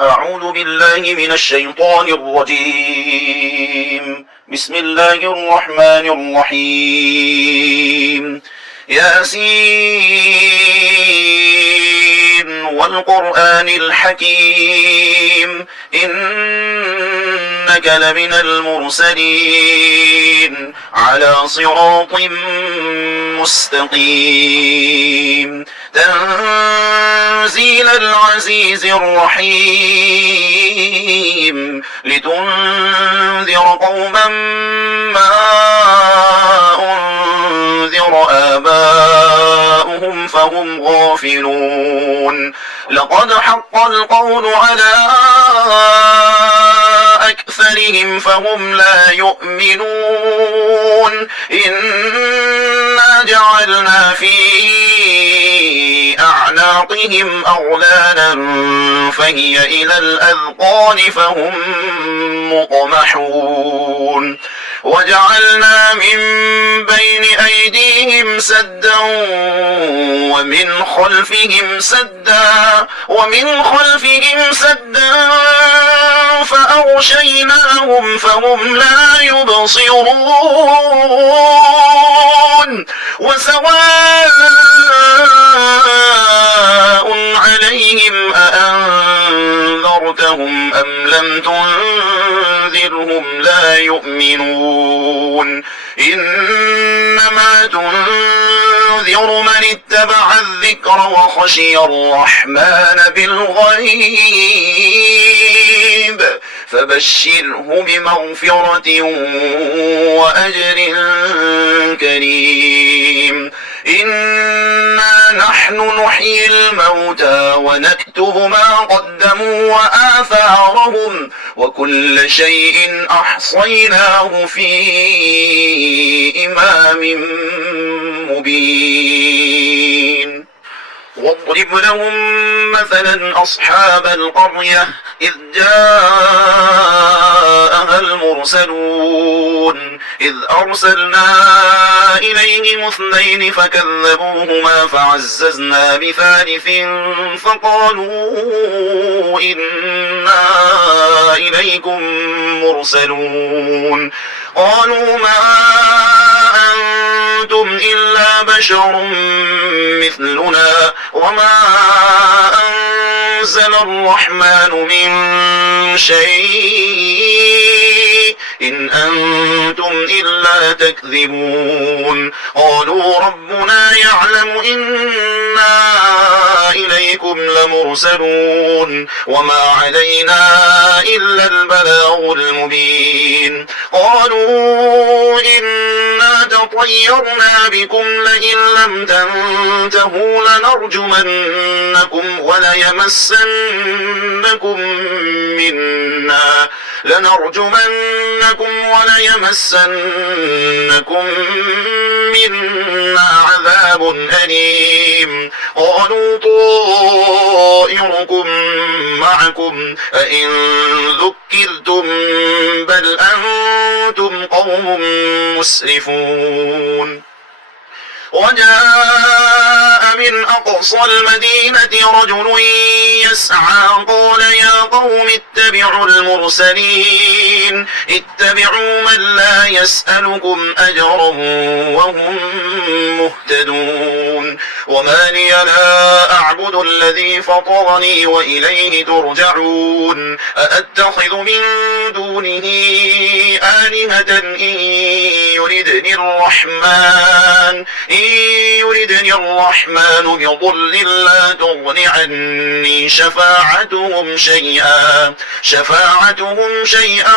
أعوذ بالله من الشيطان الرجيم. بسم الله الرحمن الرحيم. ياسين والقرآن الحكيم إنك لمن المرسلين على صراط مستقيم تنزيل العزيز الرحيم لتنذر قوما ما أنذر آباؤهم فهم غافلون لقد حق القول على أكثرهم فهم لا يؤمنون إنا جعلنا في أعناقهم أغلالا فهي إلى الأذقان فهم مقمحون وجعلنا من بين أيديهم سدا ومن خلفهم سدا فأغشيناهم فهم لا يبصرون وسواء عليهم أأنذرتهم أم لم تنذرهم لا يؤمنون إنما تنذر من اتبع الذكر وخشي الرحمن بالغيب فبشره بمغفرة وأجر كريم إنا نحن نحيي الموتى ونكتب ما قدموا وآثارهم وكل شيء أحصيناه في إمام مبين واضرب لهم مثلا أصحاب القرية إذ جاءها المرسلون إذ أرسلنا إليهم اثنين فكذبوهما فعززنا بثالث فقالوا إنا إليكم مرسلون قالوا ما أنتم إلا بشر مثلنا وما أنزل الرحمن من شيء إن أنتم إلا تكذبون قالوا ربنا يعلم إنا إليكم لمرسلون وما علينا إلا البلاغ المبين قالوا إنا تطيرنا بكم لئن لم تنتهوا لنرجمنكم وليمسنكم منا عذاب أليم قالوا طائركم معكم أئن ذكرتم بل أنتم قوم مسرفون وجاء من أقصى المدينة رجل يسعى قال يا قوم اتبعوا المرسلين اتبعوا من لا يسألكم أجرا وهم مهتدون وما لي لا أعبد الذي فطرني وإليه ترجعون أأتخذ من دونه آلهة إن يردني الرحمن بضر لا تغن عني شفاعتهم شيئا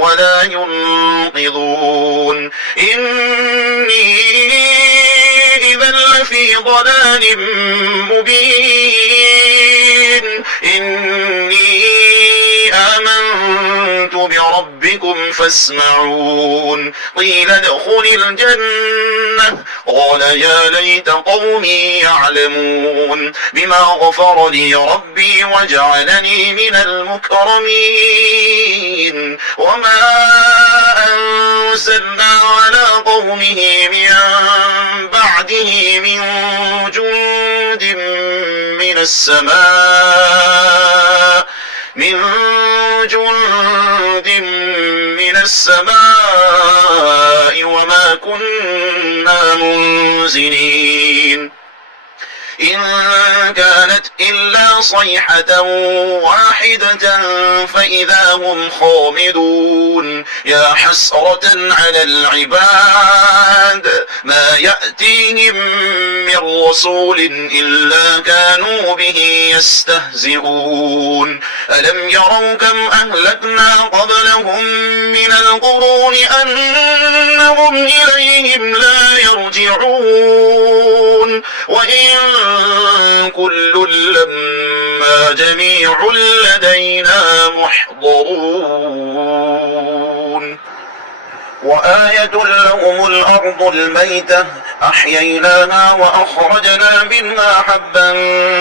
ولا ينقذون إني إذا لفي ضلال مبين إني آمنت بربكم فاسمعون قيل ادخل الجنة قال يا ليت قومي يعلمون بما غفر لي ربي وجعلني من المكرمين وما أنزلنا على قومه من بعده من جند من السماء سنين إن كانت إلا صيحة واحدة فإذا هم خامدون يا حسرة على العباد ما يأتيهم من رسول إلا كانوا به يستهزئون ألم يروا كم أهلكنا قبلهم من القرون أنهم إليهم لا يرجعون وإن كل لما جميع لدينا محضرون وآية لهم الأرض الميتة أحييناها وأخرجنا منها حبا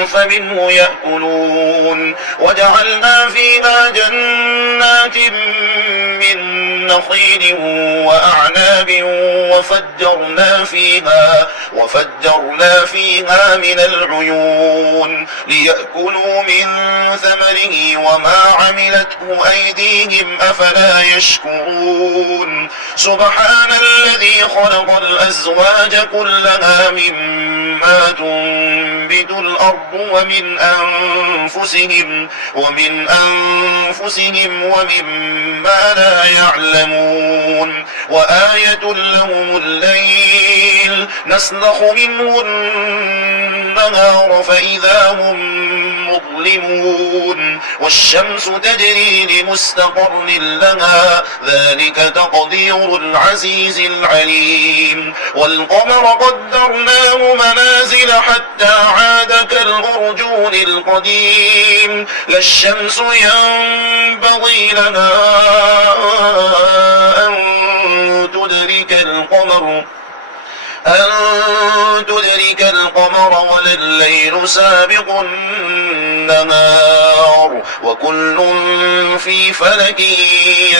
فمنه يأكلون وجعلنا فيها جنات من نخيل وأعناب وفجرنا فيها من العيون ليأكلوا من ثمره وما عملته أيديهم أفلا يشكرون سبحان الذي خلق الأزواج كلها مما تنبت الأرض ومن أنفسهم ومما لا يعلمون وآية لهم الليل نسلخ منه النهار فإذا هم مظلمون والشمس تجري لمستقر لها ذلك تقدير العزيز العليم والقمر قدرناه منازل حتى عاد كالأرجون القديم لا الشمس ينبغي لها أن تدرك القمر ولا الليل سابق النهار وكل في فلك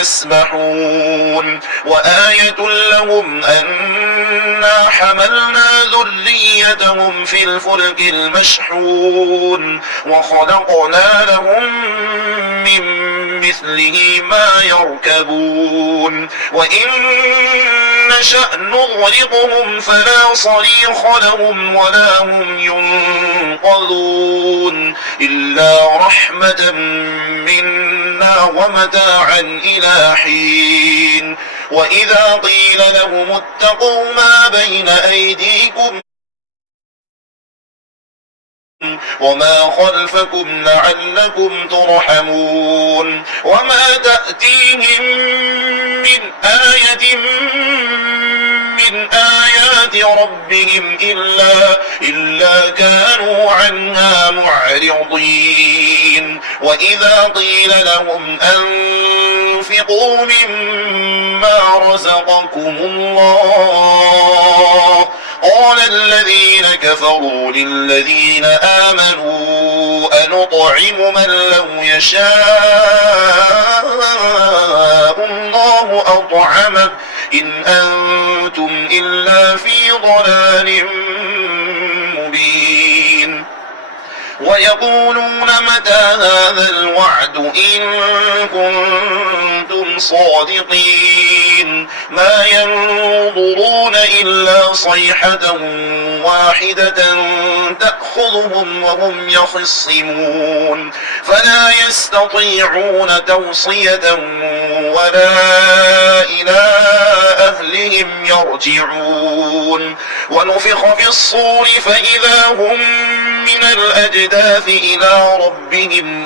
يسبحون وآية لهم أنا حملنا ذريتهم في الفلك المشحون وخلقنا لهم من مثله ما يركبون وإن نشأ نغرقهم فلا صريخ لهم ولا هم ينقذون إلا رحمة منا ومتاعا إلى حين وإذا قيل لهم اتقوا ما بين أيديكم وما خلفكم لعلكم ترحمون وما تأتيهم من آية من آيات ربهم إلا كانوا عنها معرضين وإذا قيل لهم أنفقوا مما رزقكم الله قال الذين كفروا للذين آمنوا أنطعم من لو يشاء الله أطعمه إن أنتم إلا في ضلال مبين ويقولون متى هذا الوعد إن كنتم صادقين ما ينظرون إلا صيحة واحدة تأخذهم وهم يخصمون فلا يستطيعون توصية ولا إلى أهلهم يرجعون ونفخ في الصور فإذا هم من الأجداث إلى ربهم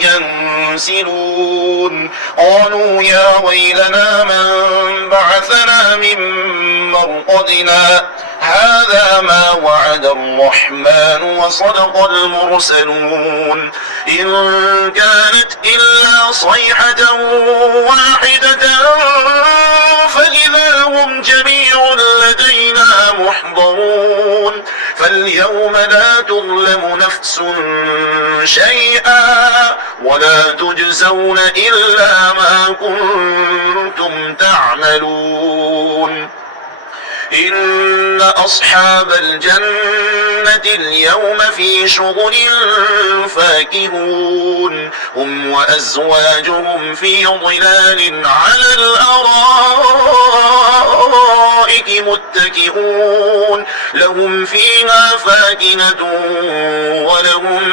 ينسلون قالوا يا ويلنا من بعثنا من مرقدنا هذا ما وعد الرحمن وصدق المرسلون إن كانت إلا صيحة واحدة فإذا هم جميع لدينا محضرون فاليوم لا تظلم نفس شيئا ولا تجزون إلا ما كنتم تعملون إن أصحاب الجنة اليوم في شغل فاكهون هم وأزواجهم في ظلال على الأرائك متكئون لهم فيها فاكهة ولهم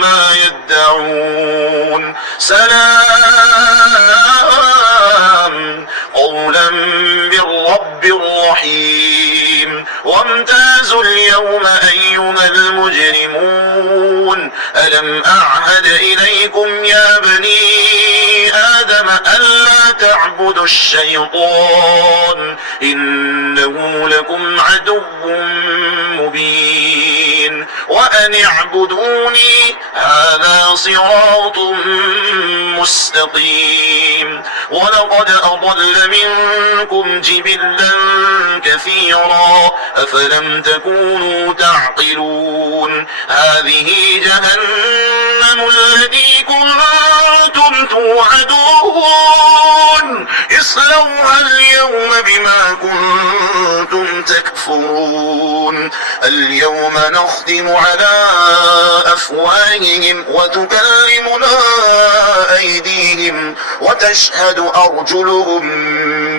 ما يدعون سلام قولا من رب رحيم وامتازوا اليوم أيها المجرمون ألم أعهد إليكم يا بني آدم ألا تعبدوا الشيطان إنه لكم عدو مبين وأن اعبدوني هذا صراط مستقيم ولقد أضل منكم جبلا كثيرا أفلم تكونوا تعقلون هذه جهنم التي كنتم توعدون اصلوها اليوم بما كنتم تكفرون اليوم نختم على أفواههم وتكلمنا أيديهم وتشهد أرجلهم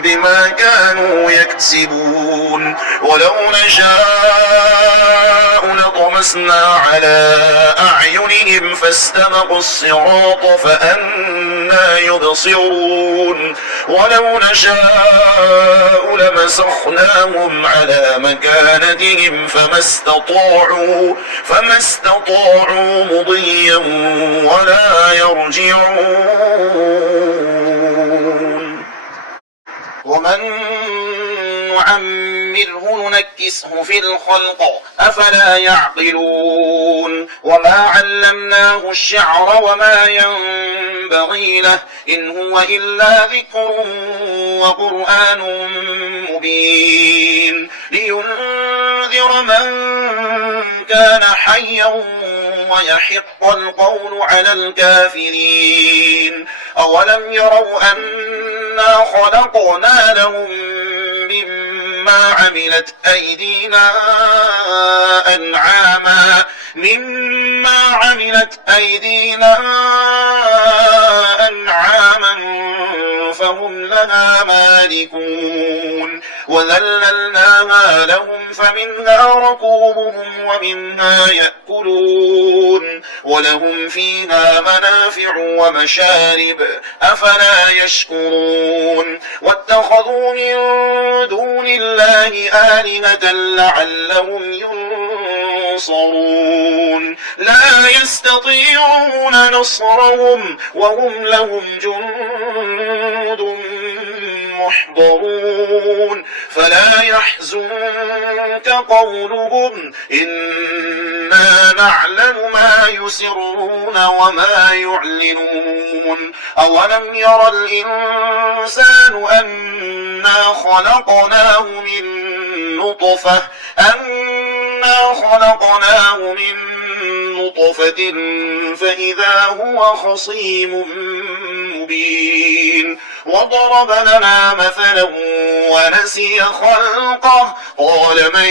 بما كانوا يكسبون ولو نشاء لطمسنا على أعينهم فاستبقوا الصراط فأنى يبصرون ولو نشاء لمسخناهم على مكانتهم فما استطاعوا مضيا ولا يرجعون ومن نعمره ننكسه في الخلق أفلا يعقلون وما علمناه الشعر وما ينبغي له إن هو إلا ذكر وقرآن مبين لينذر من كان حيا ويحق القول على الكافرين أولم يروا أنا خلقنا لهم مما عملت أيدينا أنعاما فهم لها مالكون وذللناها لهم فمنها ركوبهم ومنها يأكلون ولهم فيها منافع ومشارب أفلا يشكرون واتخذوا من دون الله آلهة لعلهم ينصرون لا يستطيعون نصرهم وهم لهم جند محضرون فلا يحزنك قولهم إنا نعلم ما يسرون وما يعلنون أولم ير الإنسان أنا خلقناه من نطفة فإذا هو خصيم مبين وضرب لنا مثلا ونسي خلقه قال من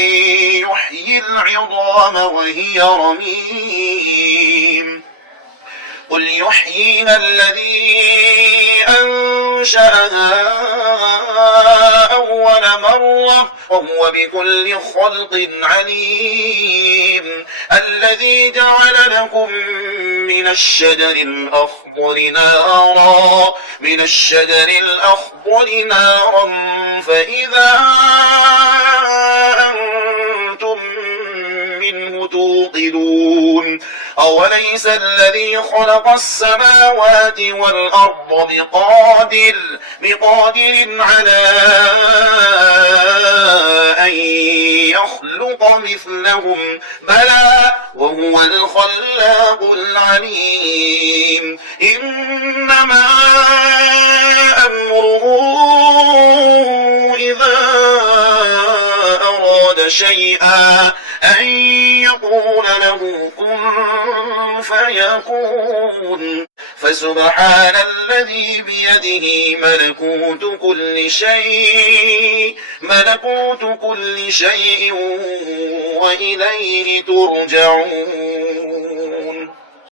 يحيي العظام وهي رميم قل يحييها الذي أنشأها أول مرة وهو بكل خلق عليم الذي جعل لكم من الشجر الأخضر نارا فإذا أنتم منه توقدون أوليس الذي خلق السماوات والأرض بقادر على أن يخلق مثلهم بلى وهو الخلاق العليم إنما أمره إذا أراد شيئا أن يقول له كن فيكون فسبحان الذي بيده ملكوت كل شيء وإليه ترجعون